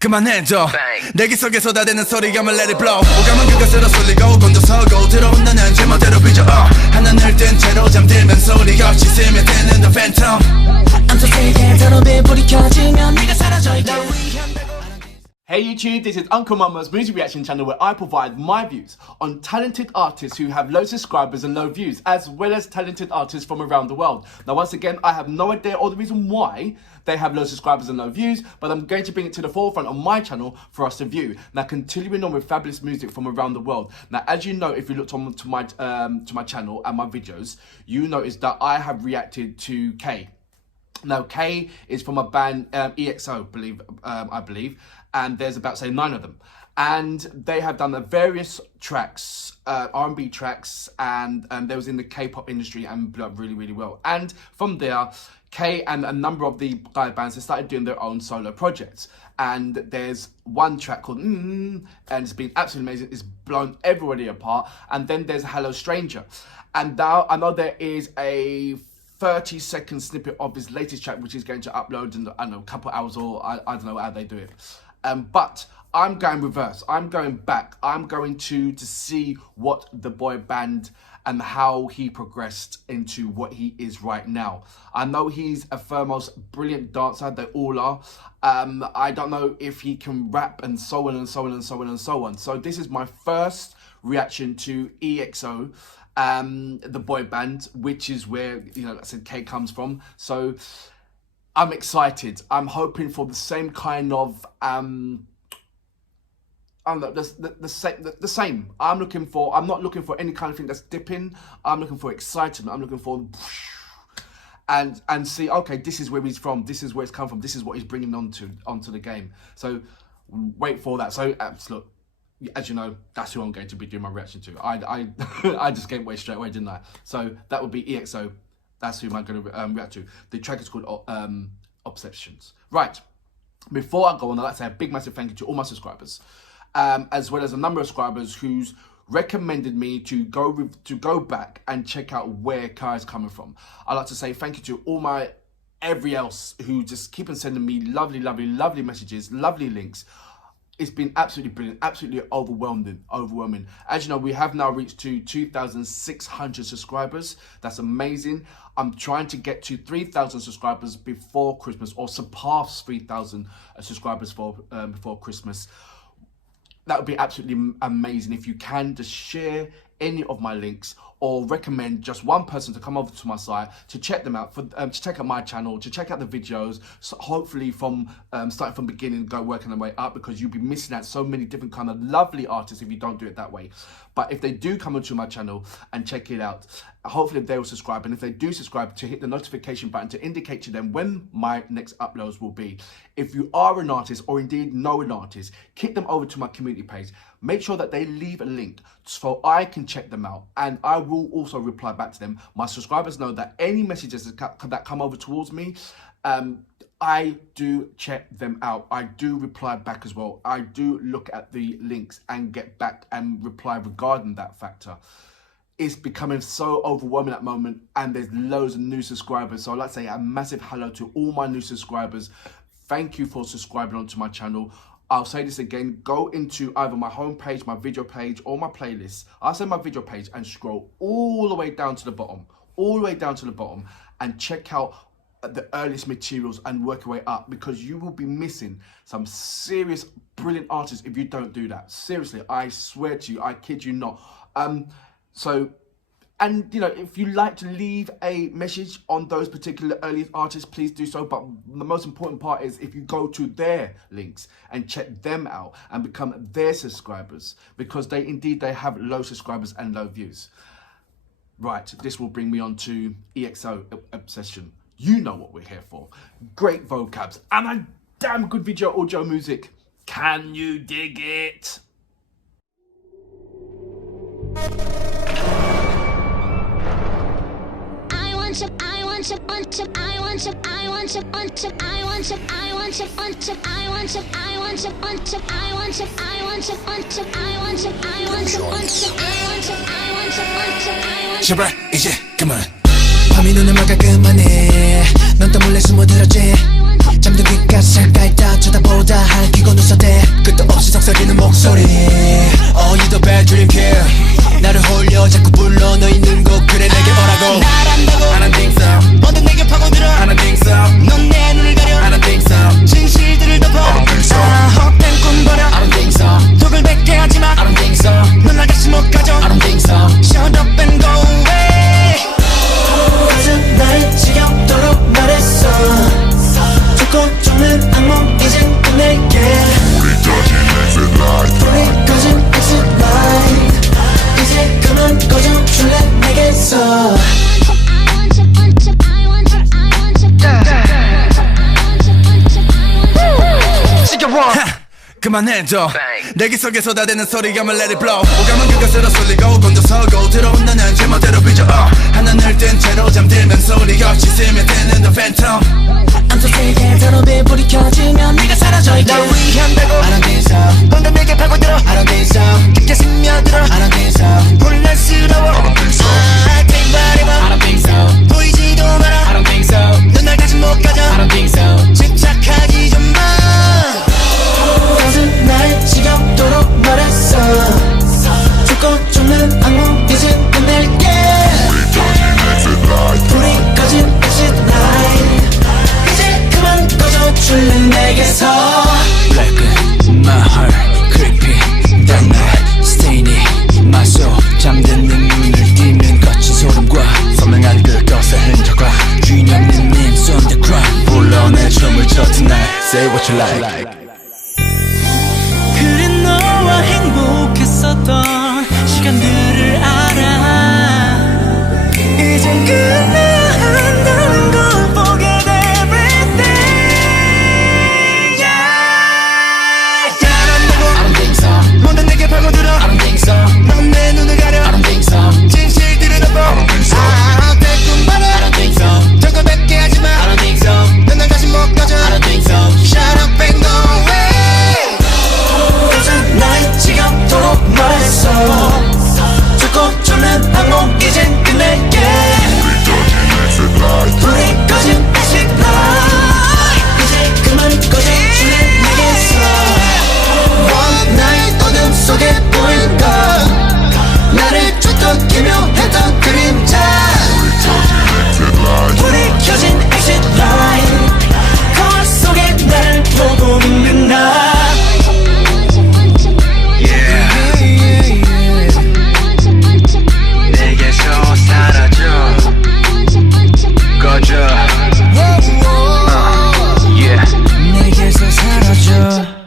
그만해줘 내기 속에 쏟아대는 소리감을 let it blow 오감은 그것으로 쏠리고 곤두서고 들어온다는 제멋대로 빚어 하나를 뜬 채로 잠들면 소리 없이 스며드는 the phantom I'm so sick 더럽게 불이 켜지면 네가 사라져 있게 Hey YouTube, this is Uncle Mama's music reaction channel where I provide my views on talented artists who have low subscribers and low views, as well as talented artists from around the world. Now once again, I have no idea or the reason why they have low subscribers and low views, but I'm going to bring it to the forefront on my channel for us to view. Now continuing on with fabulous music from around the world. Now as you know, if you looked on to my channel and my videos, you noticed that I have reacted to K. Now K is from a band EXO, I believe, and there's about say 9 of them, and they have done various tracks, R&B tracks, and they was in the K-pop industry and blew up really well. And from there, K and a number of the guy bands have started doing their own solo projects. And there's one track called and it's been absolutely amazing. It's blown everybody apart. And then there's Hello Stranger, and now I know there is a 30-second snippet of his latest track, which is going to upload in, I don't know, a couple hours, or I don't know how they do it. But I'm going reverse. I'm going back. I'm going to see what the boy band and how he progressed into what he is right now. I know he's a foremost brilliant dancer. They all are. I don't know if he can rap and so on and so on and so on and so on. So this is my first reaction to EXO. The boy band, which is where, you know, like I said, K comes from. So I'm excited. I'm hoping for the same kind of I don't know, the same. I'm not looking for any kind of thing that's dipping. I'm looking for excitement. I'm looking for and see, okay, this is where he's from. This is where it's come from. This is what he's bringing onto the game. So wait for that. So look. As you know, that's who I'm going to be doing my reaction to. I just gave away straight away, didn't I? So that would be EXO. That's who I'm going to react to. The track is called Obsessions. Right. Before I go on, I'd like to say a big, massive thank you to all my subscribers, as well as a number of subscribers who's recommended me to go back and check out where Kai is coming from. I'd like to say thank you to all my every else who just keep on sending me lovely messages, lovely links. It's been absolutely brilliant, absolutely overwhelming. As you know, we have now reached to 2,600 subscribers. That's amazing. I'm trying to get to 3,000 subscribers before Christmas, or surpass 3,000 subscribers before Christmas. That would be absolutely amazing. If you can, just share any of my links, or recommend just one person to come over to my site to check them out, to check out my channel, to check out the videos. So hopefully from starting from beginning, go working their way up, because you'll be missing out so many different kind of lovely artists if you don't do it that way. But if they do come onto my channel and check it out, hopefully they will subscribe, and if they do subscribe, to hit the notification button to indicate to them when my next uploads will be. If you are an artist, or indeed know an artist, kick them over to my community page. Make sure that they leave a link so I can check them out, and I will also reply back to them. My subscribers know that any messages that come over towards me, I do check them out. I do reply back as well. I do look at the links and get back and reply regarding that factor. It's becoming so overwhelming at the moment, and there's loads of new subscribers. So I'd like to say a massive hello to all my new subscribers. Thank you for subscribing onto my channel. I'll say this again, go into either my homepage, my video page, or my playlist. I'll say my video page and scroll all the way down to the bottom, and check out the earliest materials and work your way up, because you will be missing some serious, brilliant artists if you don't do that. Seriously, I swear to you, I kid you not. And you know, if you like to leave a message on those particular early artists, please do so. But the most important part is if you go to their links and check them out and become their subscribers, because they have low subscribers and low views. Right, this will bring me on to EXO Obsession. You know what we're here for. Great vocabs and a damn good video audio music. Can you dig it? 제발 이제 그만 밤이 눈을 막아 그만해 넌 또 몰래 숨어들었지 잠든 귓가에 잠깐 다 쳐다보다 할퀴고 눈썹대 끝도 없이 속삭이는 목소리 Oh you the bad dream kill 나를 홀려 자꾸 불러 너 있는 곳 그래 내게 오라고 날 안다고 I don't think so 뭐든 내게 파고들어 I don't think so 넌 내 눈을 가려 I don't think so 진실들을 덮어 I don't think so 헛된 꿈 버려 I don't think so 독을 뱉게 하지마 I don't think so 넌 날 다시 못 가져 I don't think so Shut up and go away 가슴 나를 지겹도록 말했어 죽고 죽는 악몽 이젠 끝낼게 우리 꺼진 exit light 불이 꺼진 exit light 이제 그만 꺼져줄래 내게서 그만해줘 내기 속에 쏟아대는 소리감을 let it blow 오감은 그것으로 쏠리고 곤두서고 들어온다 난 제멋대로 빚어 하나늘 뜬 채로 잠들면 소리 없이 스며드는 the phantom I'm so sick and 더럽게 불이 켜지면 네가 사라져있게 날 위한다고 I don't think so 뭔가 내게 파고들어 I don't think so 깊게 스며들어 I don't think so 혼란스러워 I don't think so I think whatever I don't think so 보이지도 마라 I don't think so 넌 날 다시 못 가져 I don't think so 집착하지 좀마 가슴 날 지겹도록 말했어 죽고 죽는 악몽 이젠 끝낼게 우리 꺼진 exit light 불이 꺼진 exit light 이제 그만 꺼져줄래 내게서 Black my heart creepy that night stainy my soul 잠든 내 눈을 띄면 거친 소름과 선명한 그것의 흔적과 주인 없는 names on the ground 불러내 춤을 춰 tonight say what you like 그래 너와 행복했었던 시간들을 알아 이젠 끝내야 한다는 걸 forget everything yeah. 잘한다고 I don't think so 모든 내게 파고들어 I don't think so 넌 내 눈을 가려 I don't think so 진실들을 덮어 I don't think so 헛된 말아 I don't think so 저거 뱉게 하지마 I don't think so 넌 날 다시 못 가져 I don't think so Shut up and go away 가슴 날 지겹도록 말했어 죽고 죽는 악몽 이젠 끝낼게 우리 꺼진 exit light 불이 꺼진 exit light 이제 그만 꺼져줄래 내게서 One night 어둠 속에 보인 것 나를 쫓던 기묘했던 그림자 우리 꺼진 exit light 불이 켜진 exit light 거울 속에 나를 보고 있는 나 내게서 사라져 꺼져 yeah. 내게서 사라져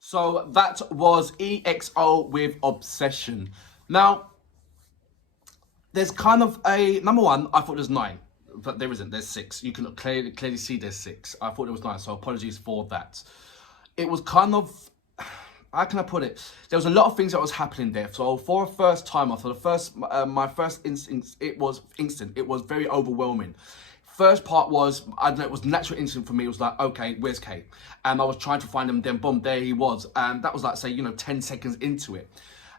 So that was EXO with Obsession. Now, there's kind of a number one. I thought there was 9, but there isn't. There's 6. You can clearly see there's 6. I thought there was 9, so apologies for that. It was kind of, how can I put it? There was a lot of things that was happening there. So for a first timer, for the first, my first instinct, it was instant. It was very overwhelming. First part was, I don't know, it was natural instinct for me. It was like, okay, where's Kate? And I was trying to find him, then boom, there he was. And that was like, say, 10 seconds into it.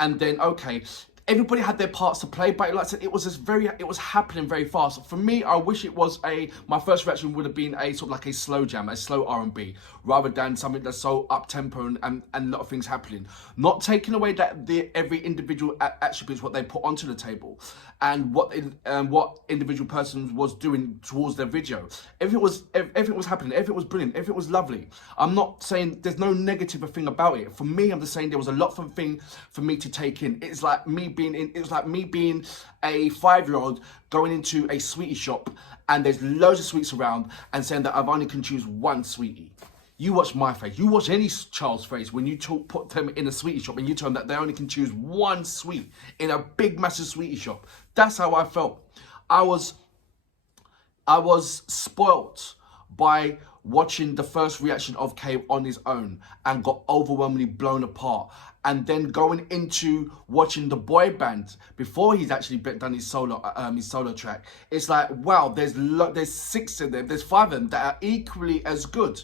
And then, okay, everybody had their parts to play, but like I said, it was happening very fast. For me, I wish it was my first reaction would have been a sort of like a slow jam, a slow R&B, rather than something that's so up-tempo and a lot of things happening. Not taking away that every individual attributes, what they put onto the table, and what individual person was doing towards their video. Everything was happening, everything was brilliant, everything was lovely. I'm not saying there's no negative thing about it. For me, I'm just saying there was a lot of thing for me to take in. It was like me being a 5-year-old going into a sweetie shop and there's loads of sweets around and saying that I've only can choose one sweetie. You watch my face, you watch any child's face when you put them in a sweetie shop and you tell them that they only can choose one sweet in a big massive sweetie shop. That's how I felt. I was spoilt by watching the first reaction of K on his own and got overwhelmingly blown apart, and then going into watching the boy band before he's actually done his solo track. It's like, wow, there's 6 of them, there's 5 of them that are equally as good.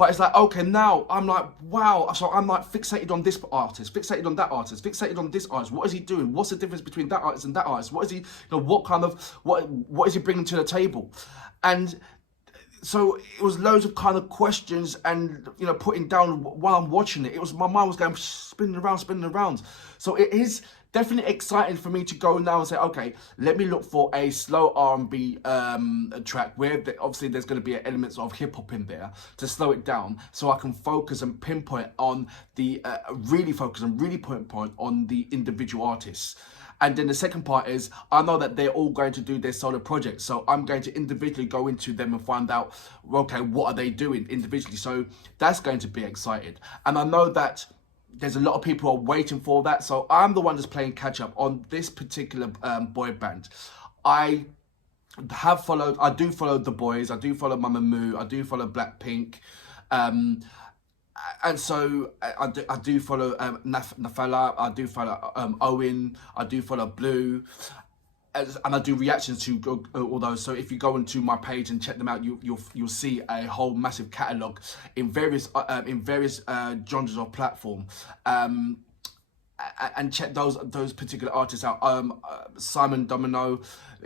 But it's like, okay, now I'm like, wow. So I'm like fixated on this artist, fixated on that artist, fixated on this artist. What is he doing? What's the difference between that artist and that artist? What is he, you know, what is he bringing to the table? And so it was loads of kind of questions and, you know, putting down while I'm watching it. It was, my mind was going spinning around. So it is definitely exciting for me to go now and say, okay, let me look for a slow R&B track where obviously there's going to be elements of hip hop in there to slow it down, so I can focus and pinpoint on the really point on the individual artists. And then the second part is, I know that they're all going to do their solo projects, so I'm going to individually go into them and find out, okay, what are they doing individually? So that's going to be exciting. And I know that there's a lot of people who are waiting for that, so I'm the one that's playing catch up on this particular boy band. I do follow the boys, I do follow Mamamoo, I do follow Blackpink, and so I do follow Nafala, I do follow Owen, I do follow Blue, and I do reactions to all those. So if you go into my page and check them out, you'll see a whole massive catalogue in various genres of platform. And check those particular artists out. Simon Domino,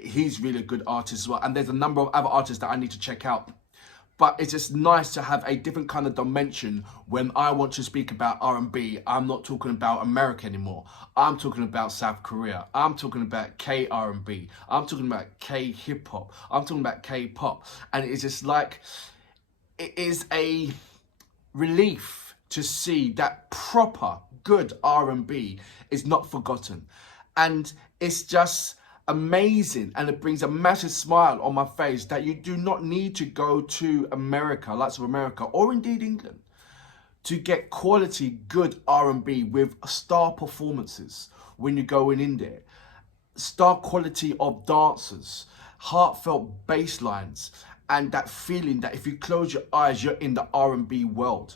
he's really a good artist as well. And there's a number of other artists that I need to check out. But it's just nice to have a different kind of dimension when I want to speak about R&B. I'm not talking about America anymore. I'm talking about South Korea. I'm talking about K-R&B. I'm talking about K-hip-hop. I'm talking about K-pop. And it's just like, it is a relief to see that proper, good R&B is not forgotten. And it's just amazing, and it brings a massive smile on my face that you do not need to go to America, lots of America, or indeed England, to get quality good R&B with star performances when you're going in there. Star quality of dancers, heartfelt bass lines, and that feeling that if you close your eyes, you're in the R&B world.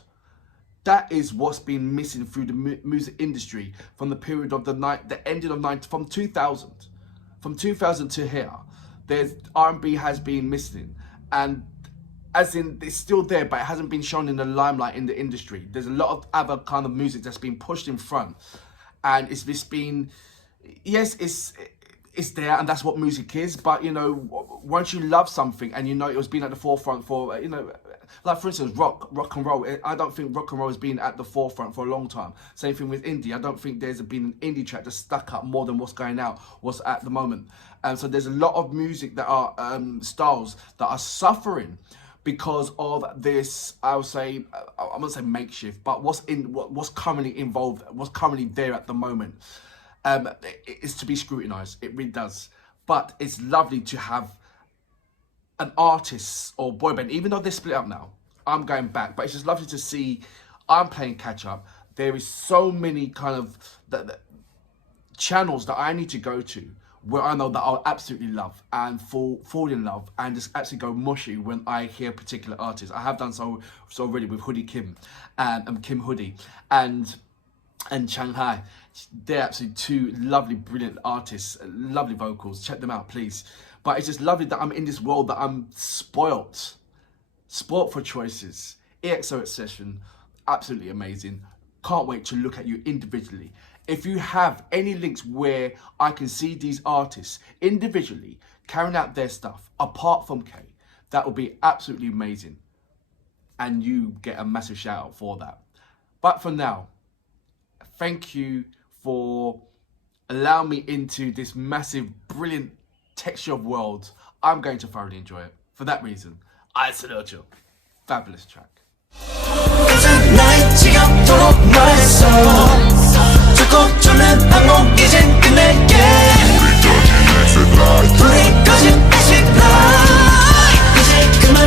That is what's been missing through the music industry from the period of the ending of from 2000. From 2000 to here, there's R&B has been missing, and as in it's still there, but it hasn't been shown in the limelight in the industry. There's a lot of other kind of music that's been pushed in front, and it's just been, yes, it's there, and that's what music is. But you know, once you love something and you know it was been at the forefront for, you know, like for instance, rock and roll. I don't think rock and roll has been at the forefront for a long time. Same thing with indie. I don't think there's been an indie track that's stuck up more than what's at the moment. And so there's a lot of music that are styles that are suffering because of this. I would say, I'm gonna say makeshift, but what's currently involved, what's currently there at the moment. It's to be scrutinized. It really does. But it's lovely to have an artist or boy band, even though they're split up now. I'm going back, but it's just lovely to see. I'm playing catch up. There is so many kind of channels that I need to go to where I know that I'll absolutely love and fall in love and just actually go mushy when I hear particular artists. I have done so already with Hoodie Kim and Kim Hoodie and Shanghai. They're absolutely two lovely, brilliant artists, lovely vocals. Check them out, please. But it's just lovely that I'm in this world that I'm spoilt for choices. EXO session, absolutely amazing. Can't wait to look at you individually. If you have any links where I can see these artists individually carrying out their stuff, apart from K, that would be absolutely amazing. And you get a massive shout out for that. But for now, thank you for allowing me into this massive, brilliant texture of world. I'm going to thoroughly enjoy it. For that reason, I salute you. Fabulous track. 나의 지겹도록 말했어 죽고 죽는 악몽 이젠 끝낼게 우리 꺼진 exit light 이제 그만